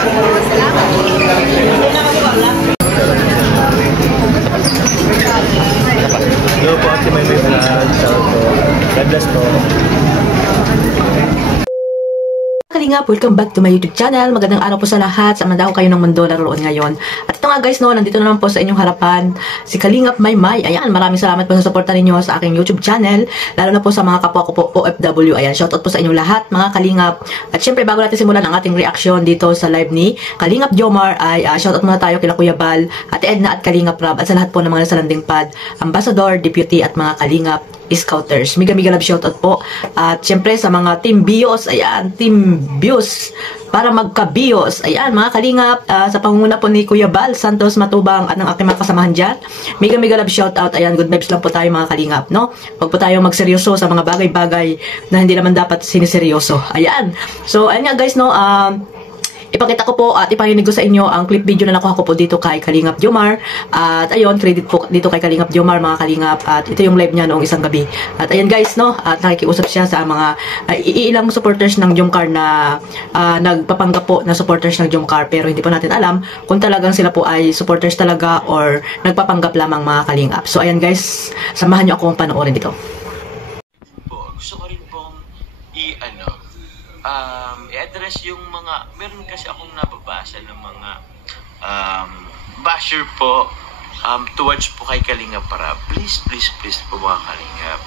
Hello po, si May Vlog. Shout po. God bless po. Kalingap, welcome back to my YouTube channel. Magandang araw po sa lahat. Saan man daw kayo ng mundo naroon ngayon. At ito nga guys, no, nandito naman po sa inyong harapan si Kalingap Maymay. Ayan, maraming salamat po sa suporta ninyo sa aking YouTube channel. Lalo na po sa mga kapwa ko po OFW. Ayan, shoutout po sa inyong lahat mga Kalingap. At syempre, bago natin simulan ang ating reaction dito sa live ni Kalingap Jomar, ay shoutout muna tayo kila Kuya Bal, Ate Edna at Kalingap Rab. At sa lahat po ng mga nasa landing pad, Ambassador, Deputy at mga Kalingap Scouters. Mega love shoutout po. At syempre sa mga Team Bios, ayan, Team Bios para magka-Bios. Ayan, mga Kalingap, sa pangunguna po ni Kuya Bal Santos Matubang at ng aking mga kasamahan dyan. Mega love shoutout. Ayan, good vibes lang po tayo mga Kalingap, no? Huwag po tayo magseryoso sa mga bagay-bagay na hindi naman dapat siniseryoso. Ayan. So, ayan nga guys, no, ipakita ko po at ipahinig ko sa inyo ang clip video na nakuha ko po dito kay Kalingap Jomar. At ayun, credit po dito kay Kalingap Jomar mga Kalingap. At ito yung live niya noong isang gabi. At ayun guys, no, at nakikiusap siya sa mga iilang supporters ng Jomcar na nagpapanggap po na supporters ng Jomcar. Pero hindi po natin alam kung talagang sila po ay supporters talaga or nagpapanggap lamang mga Kalingap. So ayun guys, samahan niyo akong panoorin dito. Gusto ko rin pong i-address yung mga, meron kasi akong nababasa ng mga basher po towards po kay Kalingap Rab. Please po mga Kalingap.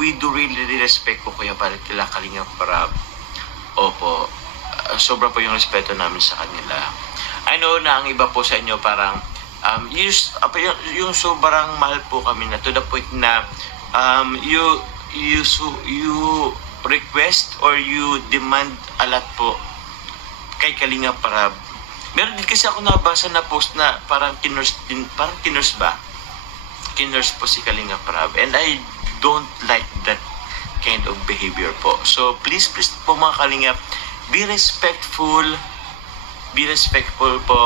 We do really respect po kuya para kila Kalingap Rab. Opo, sobra po yung respeto namin sa kanila. I know na ang iba po sa inyo parang yung sobrang mahal po kami na to the point na you request or you demand a lot po kay Kalingap Rab. Meron din kasi ako nabasa na post na parang kinurse ba? Kinurse po si Kalingap Rab. And I don't like that kind of behavior po. So please po mga Kalingap, be respectful po.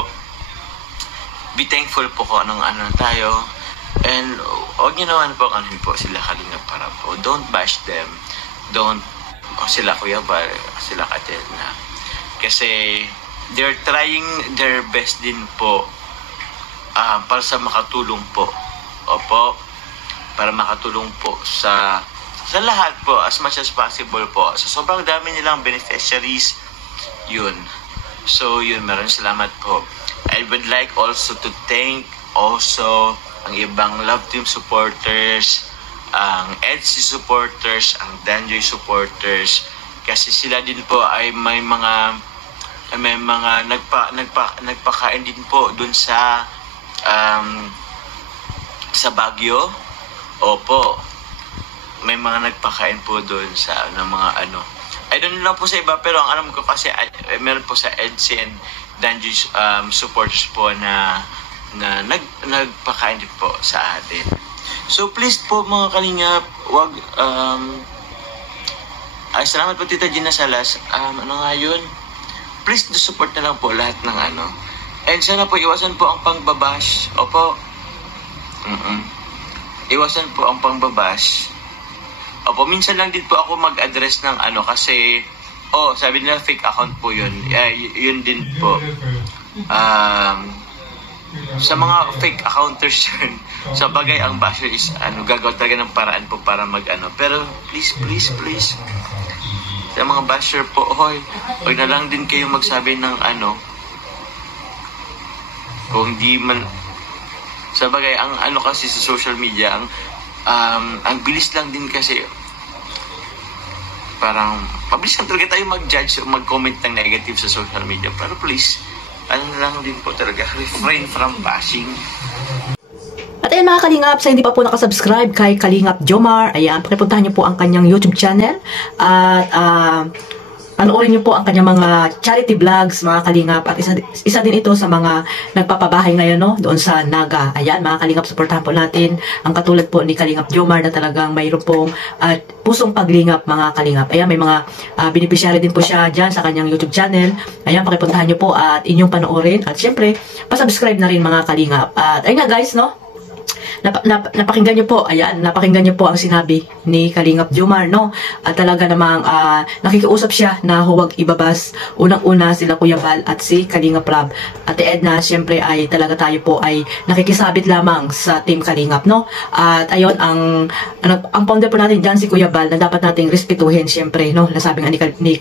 Be thankful po kung anong tayo. And huwag nyo naman po kanin po sila Kalingap Rab po. Don't bash them. Sila Kuya Bal, sila Katerna. Kasi they're trying their best din po para sa makatulong po. Opo, para makatulong po sa lahat po as much as possible po. So sobrang dami nilang beneficiaries yun. So yun, maraming salamat po. I would like also to thank also ang ibang Love Team supporters, ang EDSI supporters, ang Danjoy supporters, kasi sila din po ay may mga nagpakain din po dun sa Baguio. Opo, may mga nagpakain po dun sa mga I don't know po sa iba, pero ang alam ko kasi meron po sa EDSI and Danjoy supporters po na nagpakain din po sa atin. So please po mga Kalingap, wag salamat po Tita Gina Salas. Yun? Please do support na lang po lahat ng And sana po iwasan po ang pangbabash. Opo. Iwasan po ang pangbabash. Opo, minsan lang din po ako mag-address ng kasi sabi nila fake account po yun. Yun din po. Sa mga fake accounters yun, sa bagay ang basher is gagawa talaga ng paraan po para pero please sa mga basher po, huwag na lang din kayo magsabi ng kung di man sa bagay ang kasi sa social media ang bilis lang din kasi parang mabilis lang talaga tayo mag-judge o mag-comment ng negative sa social media, pero please lang din po talaga, refrain from bashing. At ayun mga Kalingap, sa hindi pa po nakasubscribe kay Kalingap Jomar, ayan, pakipuntahan niyo po ang kanyang YouTube channel at panoorin niyo po ang kanyang mga charity vlogs mga Kalingap. At isa din ito sa mga nagpapabahay ngayon, no, doon sa Naga. Ayan mga Kalingap, supportahan po natin ang katulad po ni Kalingap Jomar na talagang mayroon pong pusong paglingap mga Kalingap. Ayan, may mga beneficiary din po siya dyan sa kanyang YouTube channel. Ayan, pakipuntahan niyo po at inyong panoorin. At syempre, pasubscribe na rin mga Kalingap. At ayun nga guys, no, napakinggan nyo po, ayan, napakinggan nyo po ang sinabi ni Kalingap Jomar, no? At talaga namang nakikiusap siya na huwag ibabas. Unang-una sila Kuya Bal at si Kalingap Rab. At Edna, syempre ay talaga tayo po ay nakikisabit lamang sa Team Kalingap, no? At ayun, ang founder po natin dyan si Kuya Bal na dapat nating respetuhin, syempre, no? Nasabi nga ni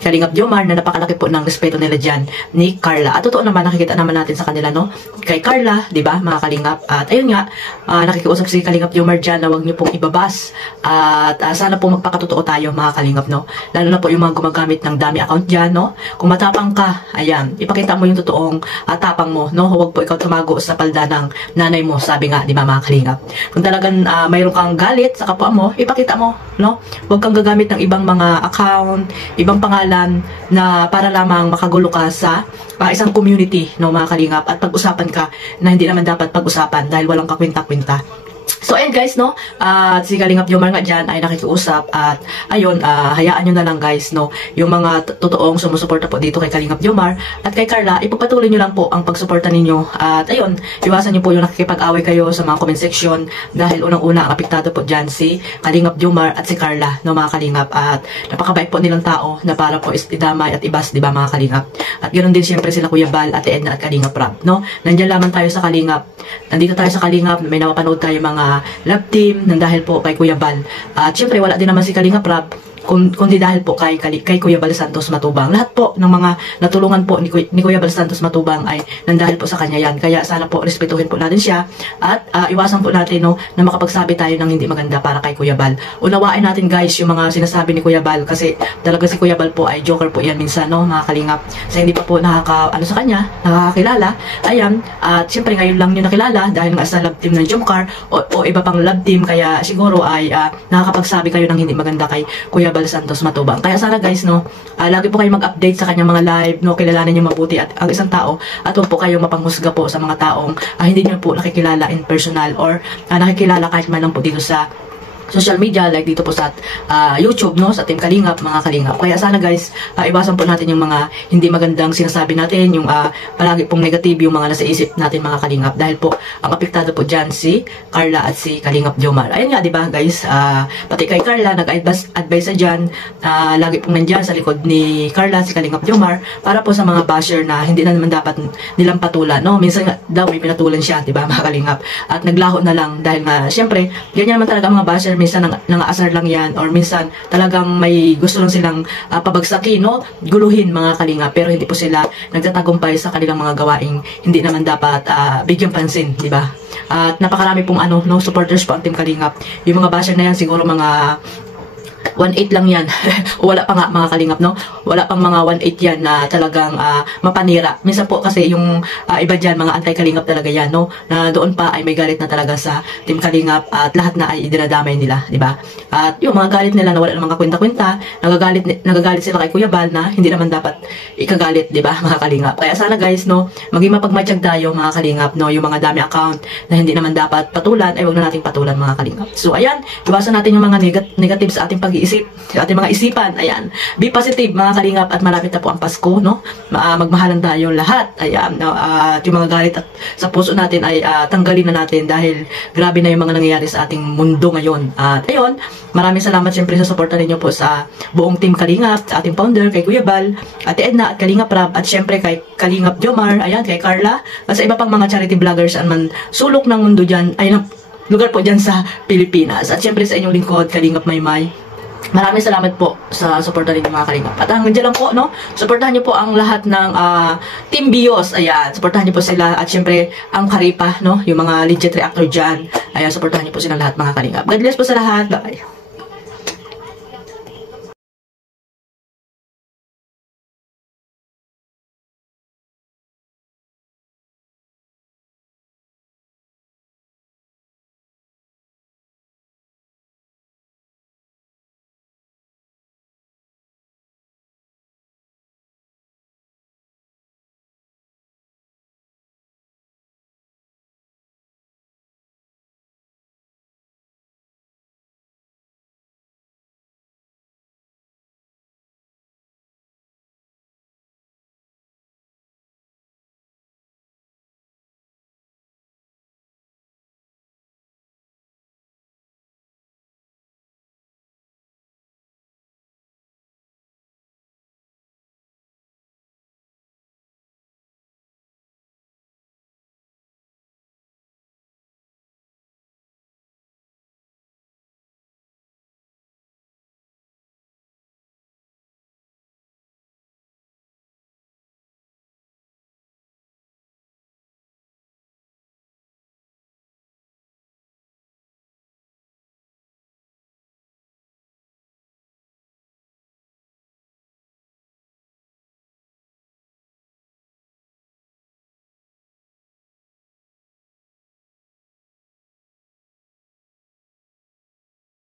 Kalingap Jomar na napakalaki po ng respeto nila dyan ni Carla. At totoo naman, nakikita naman natin sa kanila, no? Kay Carla, di ba, mga Kalingap? At ayun nga, nakikiusap si Kalingap Jomar dyan na huwag niyo pong ibabas. At sana po magpakatotoo tayo, mga Kalingap, no? Lalo na po yung mga gumagamit ng dami account dyan, no? Kung matapang ka, ayan, ipakita mo yung totoong tapang mo, no? Huwag po ikaw tumago sa palda ng nanay mo, sabi nga, di ba, mga Kalingap? Kung talagang mayroon kang galit sa kapwa mo, ipakita mo, no? Huwag kang gagamit ng ibang mga account, ibang pangalan na para lamang makagulo ka sa isang community, no, mga Kalingap, at pag-usapan ka na hindi naman dapat pag-usapan dahil walang kakwenta-kwenta. So, ayan guys, no, si Kalingap Jomar nga dyan ay nakikiusap at ayun, hayaan nyo na lang guys, no, yung mga totoong sumusuporta po dito kay Kalingap Jomar at kay Carla, ipagpatuloy nyo lang po ang pagsuporta ninyo at ayun, iwasan nyo po yung nakikipag-away kayo sa mga comment section dahil unang-una ang apektado po dyan si Kalingap Jomar at si Carla, no, mga Kalingap, at napakabait po nilang tao na para po idamay at ibas, di ba, mga Kalingap. At ganoon din siyempre sila Kuya Bal, Ate Edna at Kalingap Rab, no, nandyan lamang tayo sa Kalingap, nandito tayo sa Kalingap, may napapanood tayo mga love team nang dahil po kay Kuya Bal. At syempre wala din naman si Kalingap Rab kundi dahil po kay Kuya Bal Santos Matubang. Lahat po ng mga natulungan po ni Kuya Bal Santos Matubang ay nandahil po sa kanya yan. Kaya sana po respetuhin po natin siya at iwasan po natin, no, na makapagsabi tayo ng hindi maganda para kay Kuya Bal. Unawain natin guys yung mga sinasabi ni Kuya Bal kasi talaga si Kuya Bal po ay joker po yan minsan, no, mga Kalingap. Sa hindi pa po sa kanya, nakakakilala. Ayan, at syempre ngayon lang nyo nakilala dahil nga sa love team ng Jomcar o iba pang love team, kaya siguro ay nakakapagsabi kayo ng hindi maganda kay Kuya Bal Santos Matubang. Kaya sana guys, no, lagi po kayo mag-update sa kanyang mga live, no, kilalanin niyo mabuti at ang isang tao at huwag po kayong mapanghusga po sa mga taong hindi niyo po nakikilala in personal or nakikilala kahit man lang po dito sa social media like dito po sa YouTube, no, sa Team Kalingap, mga Kalingap. Kaya sana guys, iwasan po natin yung mga hindi magandang sinasabi natin, yung palagi pong negative yung mga nasa isip natin, mga Kalingap, dahil po ang apektado po dyan si Carla at si Kalingap Jomar. Ayun nga, di ba guys, pati kay Carla nag-advise sa dyan, lagi pong nandyan sa likod ni Carla si Kalingap Jomar para po sa mga basher na hindi na naman dapat nilang patulan, no. Minsan nga daw may pinatulan siya, di ba, mga Kalingap, at naglaho na lang dahil nga syempre ganyan naman talaga mga basher, minsan nangaasar lang yan or minsan talagang may gusto lang silang pabagsakin, no, guluhin, mga Kalingap, pero hindi po sila nagtatagumpay sa kanilang mga gawaing hindi naman dapat bigyan pansin, di ba? At napakarami pong no, supporters po ang Team Kalingap. Yung mga basher na yan siguro mga 1.8 lang yan. Wala pa nga, mga Kalingap, no? Wala pang mga 1.8 yan na talagang mapanira. Minsan po kasi yung iba dyan, mga anti-Kalingap talaga yan, no? Na doon pa ay may galit na talaga sa Team Kalingap at lahat na ay dinadamay nila, di ba? At yung mga galit nila na wala ng mga kwenta-kwenta, nagagalit sila kay Kuya Bal na hindi naman dapat ikagalit, di ba, mga Kalingap? Kaya sana guys, no, maging mapagmatsyag tayo, mga Kalingap, no? Yung mga dami account na hindi nating patulan, ay wag na nating patulan, mga Kalingap. So ayan, iwasan natin yung mga negative sa ating pag-iisip, sa ating mga isipan. Ayan, be positive, mga Kalingap, at malapit na po ang Pasko, no? Magmahalan tayo lahat. Ayan, no? At yung mga galit at sa puso natin ay tanggalin na natin dahil grabe na yung mga nangyayari sa ating mundo ngayon. At ayun, maraming salamat syempre sa suporta ninyo po sa buong Team Kalingap, sa ating founder, kay Kuya Bal, Ate Edna at Kalingap Rab, at syempre kay Kalingap Jomar, ayan, kay Carla, at sa iba pang mga charity vloggers at man sulok ng mundo dyan, ay lugar po dyan sa Pilipinas. At syempre sa inyong lingkod, Kalingap Maymay. Maraming salamat po sa suporta ninyo, mga Kalingap. At hanggang dyan lang po, no? Suportahan niyo po ang lahat ng Team Bios. Ayan, suportahan niyo po sila. At syempre, ang Karipa, no? Yung mga legit reactor dyan. Ayan, suportahan niyo po sila lahat, mga Kalingap. God bless po sa lahat. Bye.